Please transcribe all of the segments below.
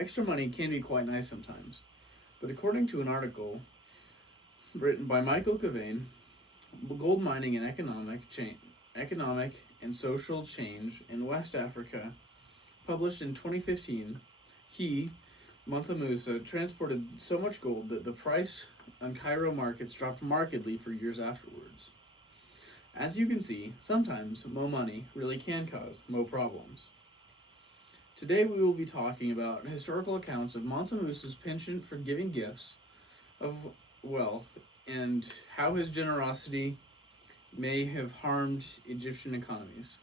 Extra money can be quite nice sometimes, but according to an article written by Michael Cavane, Gold Mining and Economic and Social Change in West Africa, published in 2015, Mansa Musa, transported so much gold that the price on Cairo markets dropped markedly for years afterwards. As you can see, sometimes more money really can cause more problems. Today we will be talking about historical accounts of Mansa Musa's penchant for giving gifts of wealth and how his generosity may have harmed Egyptian economies.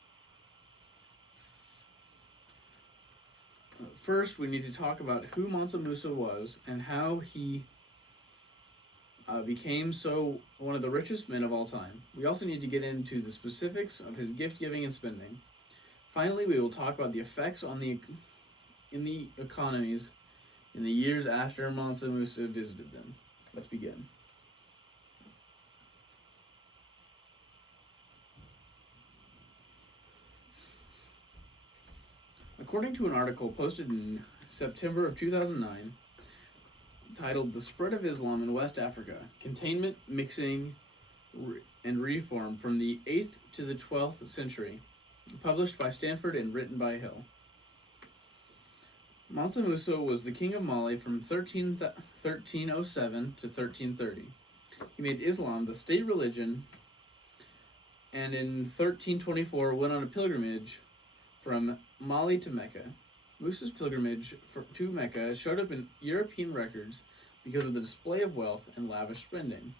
First, we need to talk about who Mansa Musa was and how he became one of the richest men of all time. We also need to get into the specifics of his gift giving and spending. Finally, we will talk about the effects in the economies in the years after Mansa Musa visited them. Let's begin. According to an article posted in September of 2009, titled "The Spread of Islam in West Africa: Containment, Mixing, and Reform from the 8th to the 12th Century," published by Stanford and written by Hill. Mansa Musa was the king of Mali from 1307 to 1330. He made Islam the state religion, and in 1324 went on a pilgrimage from Mali to Mecca. Musa's pilgrimage to Mecca showed up in European records because of the display of wealth and lavish spending.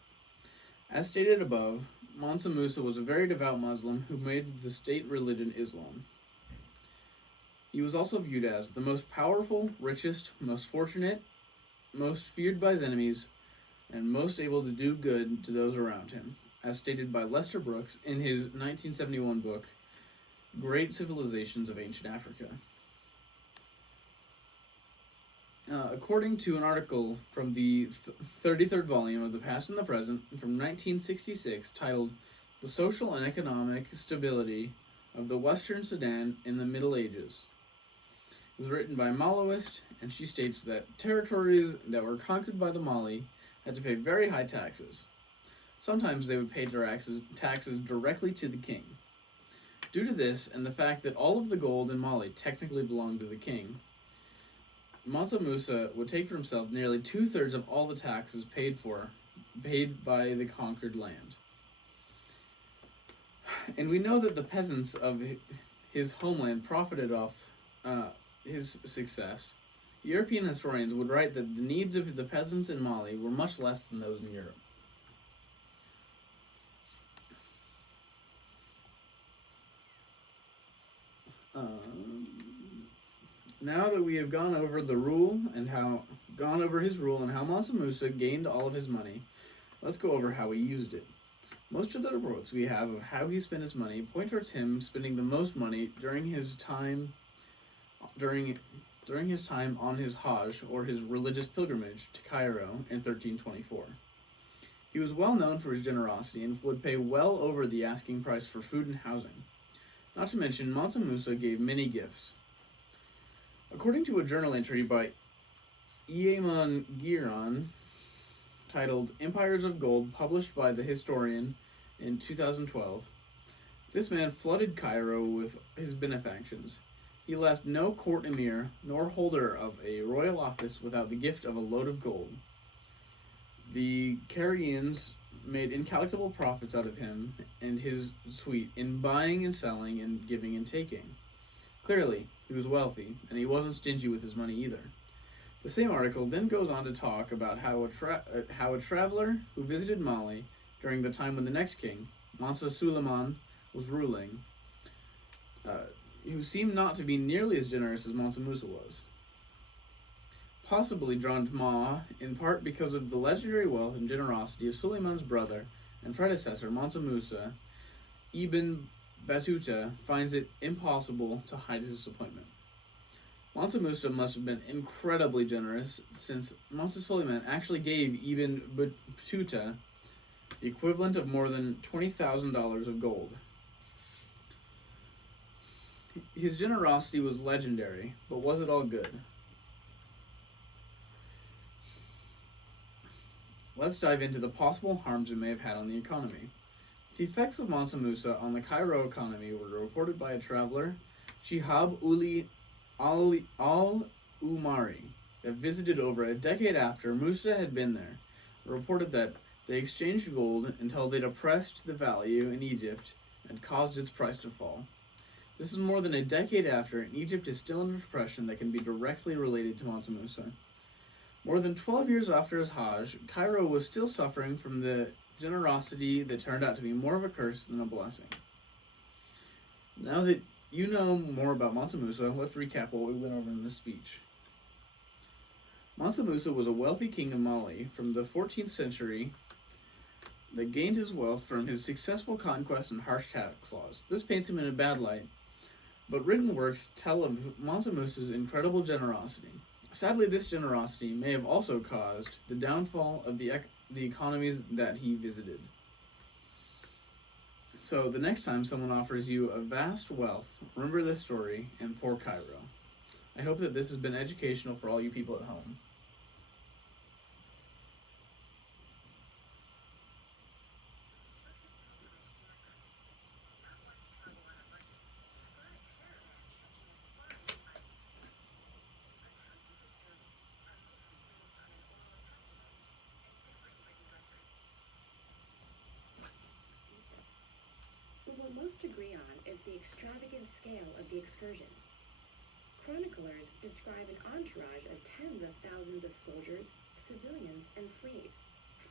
As stated above, Mansa Musa was a very devout Muslim who made the state religion Islam. He was also viewed as the most powerful, richest, most fortunate, most feared by his enemies, and most able to do good to those around him, as stated by Lester Brooks in his 1971 book, Great Civilizations of Ancient Africa. According to an article from the 33rd volume of The Past and the Present from 1966 titled "The Social and Economic Stability of the Western Sudan in the Middle Ages." It was written by a Maoist, and she states that territories that were conquered by the Mali had to pay very high taxes. Sometimes they would pay taxes directly to the king. Due to this, and the fact that all of the gold in Mali technically belonged to the king, Mansa Musa would take for himself nearly 2/3 of all the taxes paid by the conquered land. And we know that the peasants of his homeland profited off his success. European historians would write that the needs of the peasants in Mali were much less than those in Europe. Now that we have gone over his rule and how Mansa Musa gained all of his money, let's go over how he used it. Most of the reports we have of how he spent his money point towards him spending the most money during his time on his Hajj, or his religious pilgrimage to Cairo in 1324. He was well known for his generosity and would pay well over the asking price for food and housing. Not to mention, Mansa Musa gave many gifts. According to a journal entry by Ieman Giron, titled "Empires of Gold," published by the historian in 2012, this man flooded Cairo with his benefactions. He left no court emir nor holder of a royal office without the gift of a load of gold. The Cairenes made incalculable profits out of him and his suite in buying and selling and giving and taking. Clearly, he was wealthy, and he wasn't stingy with his money either. The same article then goes on to talk about how a traveler who visited Mali during the time when the next king, Mansa Suleiman, was ruling, who seemed not to be nearly as generous as Mansa Musa was. Possibly drawn to Ma, in part because of the legendary wealth and generosity of Suleiman's brother and predecessor, Mansa Musa, Ibn Battuta finds it impossible to hide his disappointment. Mansa Musa must have been incredibly generous, since Mansa Suleiman actually gave Ibn Battuta the equivalent of more than $20,000 of gold. His generosity was legendary, but was it all good? let's dive into the possible harms it may have had on the economy. The effects of Mansa Musa on the Cairo economy were reported by a traveler, Shihab al Umari, that visited over a decade after Musa had been there. It reported that they exchanged gold until they depressed the value in Egypt and caused its price to fall. This is more than a decade after, and Egypt is still in a depression that can be directly related to Mansa Musa. More than 12 years after his Hajj, Cairo was still suffering from the generosity that turned out to be more of a curse than a blessing. Now that you know more about Mansa Musa, let's recap what we went over in this speech. Mansa Musa was a wealthy king of Mali from the 14th century that gained his wealth from his successful conquest and harsh tax laws. This paints him in a bad light, but written works tell of Mansa Musa's incredible generosity. Sadly, this generosity may have also caused the downfall of the economies that he visited. So, the next time someone offers you a vast wealth, remember this story and poor Cairo. I hope that this has been educational for all you people at home. What most agree on is the extravagant scale of the excursion. Chroniclers describe an entourage of tens of thousands of soldiers, civilians, and slaves,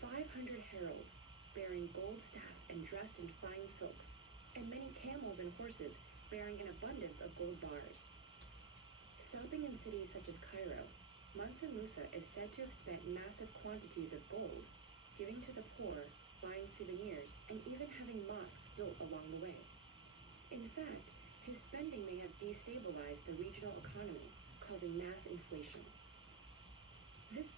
500 heralds, bearing gold staffs and dressed in fine silks, and many camels and horses bearing an abundance of gold bars. Stopping in cities such as Cairo, Mansa Musa is said to have spent massive quantities of gold, giving to the poor, buying souvenirs, and even having mosques built along the way. In fact, his spending may have destabilized the regional economy, causing mass inflation. This